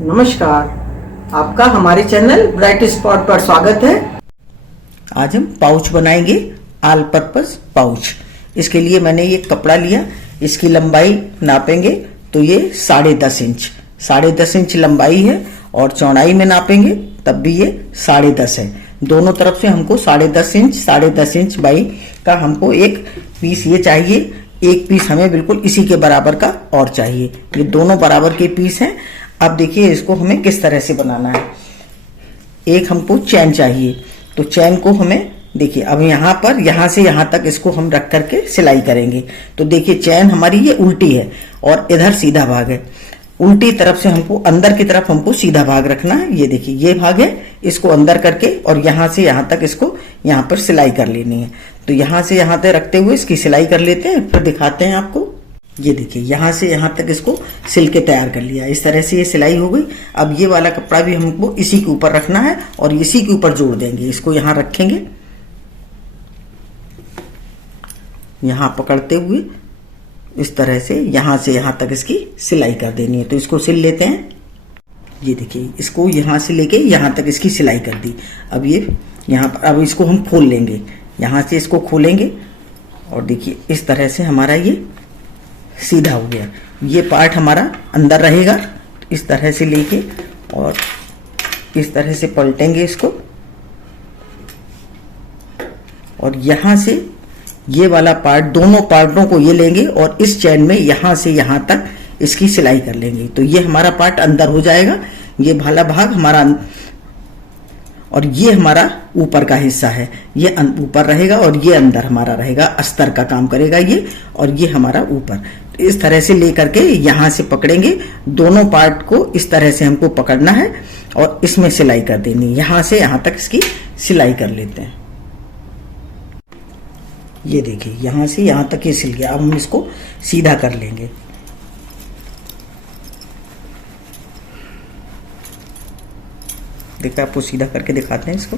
नमस्कार, आपका हमारे चैनल ब्राइट स्पॉट पर स्वागत है। आज हम पाउच बनाएंगे, ऑल पर्पस पाउच। इसके लिए मैंने ये कपड़ा लिया, इसकी लंबाई नापेंगे तो ये 10.5 इंच लंबाई है और चौड़ाई में नापेंगे तब भी ये 10.5 है। दोनों तरफ से हमको 10.5 इंच बाई का हमको एक पीस ये चाहिए। एक पीस हमें बिल्कुल इसी के बराबर का और चाहिए। ये दोनों बराबर के पीस हैं। अब देखिए इसको हमें किस तरह से बनाना है। एक हमको चैन चाहिए, तो चैन को हमें देखिए अब यहाँ पर यहाँ से यहाँ तक इसको हम रख करके सिलाई करेंगे। तो देखिए चैन हमारी ये उल्टी है और इधर सीधा भाग है। उल्टी तरफ से हमको अंदर की तरफ हमको सीधा भाग रखना है। ये देखिए ये भाग है, इसको अंदर करके और यहाँ से यहाँ तक इसको यहाँ पर सिलाई कर लेनी है। तो यहाँ से यहाँ तक रखते हुए इसकी सिलाई कर लेते हैं, फिर दिखाते हैं आपको। ये देखिए यहाँ से यहाँ तक इसको सिल के तैयार कर लिया। इस तरह से ये सिलाई हो गई। अब ये वाला कपड़ा भी हमको इसी के ऊपर रखना है और इसी के ऊपर जोड़ देंगे। इसको यहाँ रखेंगे, यहाँ पकड़ते हुए इस तरह से यहाँ तक इसकी सिलाई कर देनी है। तो इसको सिल लेते हैं। ये देखिए इसको यहाँ से लेके यहाँ तक इसकी सिलाई कर दी। अब ये यहाँ पर अब इसको हम खोल लेंगे, यहाँ से इसको खोलेंगे और देखिए इस तरह से हमारा ये सीधा हो गया। ये पार्ट हमारा अंदर रहेगा। इस तरह से लेके और इस तरह से पलटेंगे इसको और यहाँ से ये वाला पार्ट, दोनों पार्टों को ये लेंगे और इस चैन में यहाँ से यहाँ तक इसकी सिलाई कर लेंगे। तो ये हमारा पार्ट अंदर हो जाएगा। ये वाला भाग हमारा और ये हमारा ऊपर का हिस्सा है, ये ऊपर रहेगा और ये अंदर हमारा रहेगा, अस्तर का काम करेगा ये, और ये हमारा ऊपर। इस तरह से लेकर के यहाँ से पकड़ेंगे। दोनों पार्ट को इस तरह से हमको पकड़ना है और इसमें सिलाई कर देनी। यहाँ से यहाँ तक इसकी सिलाई कर लेते हैं। ये देखिए यहाँ से यहाँ तक ये सिल गया। अब हम इसको सीधा कर लेंगे। देखिए आपको सीधा करके दिखाते हैं इसको।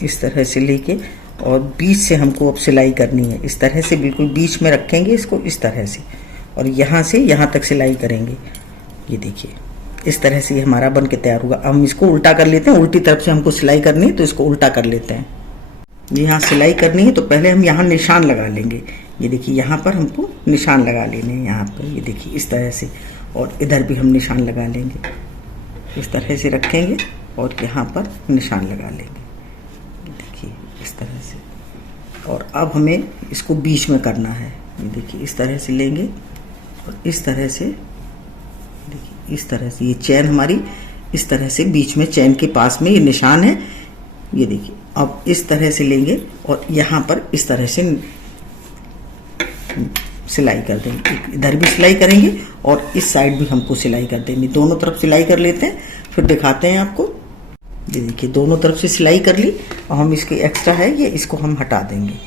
इस तरह से लेके और बीच से हमको अब सिलाई करनी है। इस तरह से बिल्कुल बीच में रखेंगे इसको, इस तरह से, और यहाँ से यहाँ तक सिलाई करेंगे। ये देखिए इस तरह से ये हमारा बन के तैयार होगा। अब हम इसको उल्टा कर लेते हैं। उल्टी तरफ से हमको सिलाई करनी है तो इसको उल्टा कर लेते हैं। यहाँ सिलाई करनी है तो पहले हम यहाँ निशान लगा लेंगे। ये देखिए यहाँ पर हमको निशान लगा लेने हैं, यहाँ पर ये देखिए इस तरह से, और इधर भी हम निशान लगा लेंगे। इस तरह से रखेंगे और यहाँ पर निशान लगा लेंगे। ये देखिए इस तरह से। और अब हमें इसको बीच में करना है। ये देखिए इस तरह से लेंगे और इस तरह से, देखिए इस तरह से ये चैन हमारी इस तरह से बीच में, चैन के पास में ये निशान है। ये देखिए अब इस तरह से लेंगे और यहाँ पर इस तरह से सिलाई कर देंगे। इधर भी सिलाई करेंगे और इस साइड भी हमको सिलाई कर देंगे। दोनों तरफ सिलाई कर लेते हैं, फिर दिखाते हैं आपको। ये देखिए दोनों तरफ से सिलाई कर ली और हम इसके एक्स्ट्रा है ये, इसको हम हटा देंगे।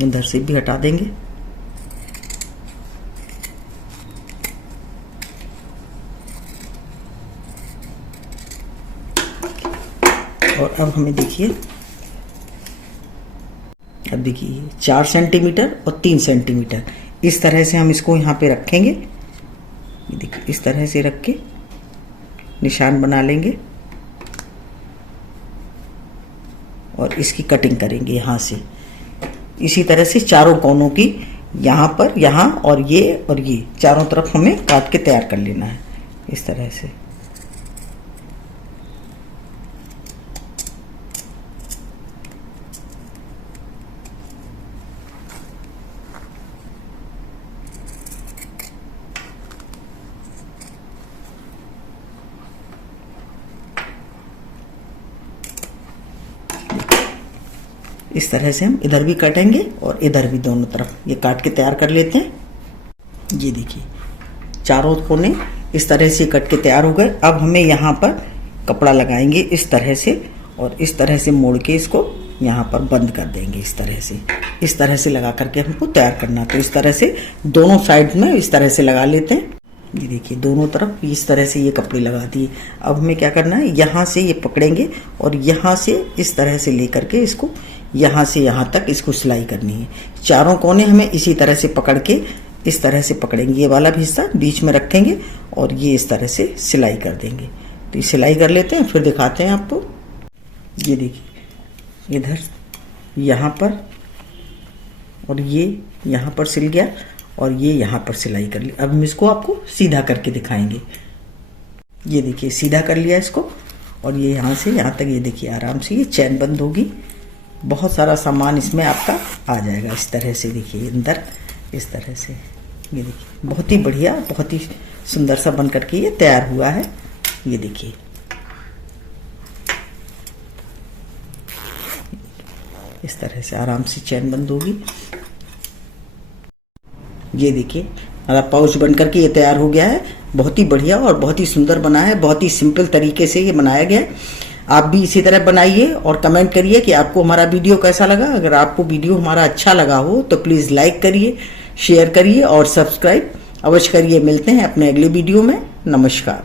इधर से भी हटा देंगे। और अब हमें देखिए, अब देखिए 4 सेंटीमीटर और 3 सेंटीमीटर इस तरह से हम इसको यहाँ पे रखेंगे। ये देखिए इस तरह से रख के निशान बना लेंगे और इसकी कटिंग करेंगे यहाँ से। इसी तरह से चारों कोनों की, यहाँ पर, यहाँ और ये चारों तरफ हमें काट के तैयार कर लेना है इस तरह से। इस तरह से हम इधर भी काटेंगे और इधर भी, दोनों तरफ ये काट के तैयार कर लेते हैं। ये देखिए चारों कोने इस तरह से कट के तैयार हो गए। अब हमें यहाँ पर कपड़ा लगाएंगे इस तरह से और इस तरह से मोड़ के इसको यहाँ पर बंद कर देंगे इस तरह से लगा करके हमको तैयार करना। तो इस तरह से दोनों साइड में इस तरह से लगा लेते हैं। ये देखिए दोनों तरफ इस तरह से ये कपड़े लगा दिए। अब हमें क्या करना है, यहाँ से ये पकड़ेंगे और यहाँ से इस तरह से लेकर के इसको यहाँ से यहाँ तक इसको सिलाई करनी है। चारों कोने हमें इसी तरह से पकड़ के इस तरह से पकड़ेंगे, ये वाला भी हिस्सा बीच में रखेंगे और ये इस तरह से सिलाई कर देंगे। तो ये सिलाई कर लेते हैं, फिर दिखाते हैं आपको। ये देखिए इधर यहाँ पर और ये यहाँ पर सिल गया और ये यहाँ पर सिलाई कर ली। अब हम इसको आपको सीधा करके दिखाएंगे। ये देखिए सीधा कर लिया इसको और ये यहाँ से यहाँ तक ये देखिए आराम से ये चैन बंद होगी। बहुत सारा सामान इसमें आपका आ जाएगा इस तरह से। देखिए अंदर इस तरह से ये देखिए बहुत ही बढ़िया, बहुत ही सुंदर सा बन करके ये तैयार हुआ है। ये देखिए इस तरह से आराम से चैन बंद होगी। ये देखिए हमारा पाउच बन करके ये तैयार हो गया है। बहुत ही बढ़िया और बहुत ही सुंदर बना है। बहुत ही सिंपल तरीके से ये बनाया गया है। आप भी इसी तरह बनाइए और कमेंट करिए कि आपको हमारा वीडियो कैसा लगा। अगर आपको वीडियो हमारा अच्छा लगा हो तो प्लीज़ लाइक करिए, शेयर करिए और सब्सक्राइब अवश्य करिए। मिलते हैं अपने अगले वीडियो में। नमस्कार।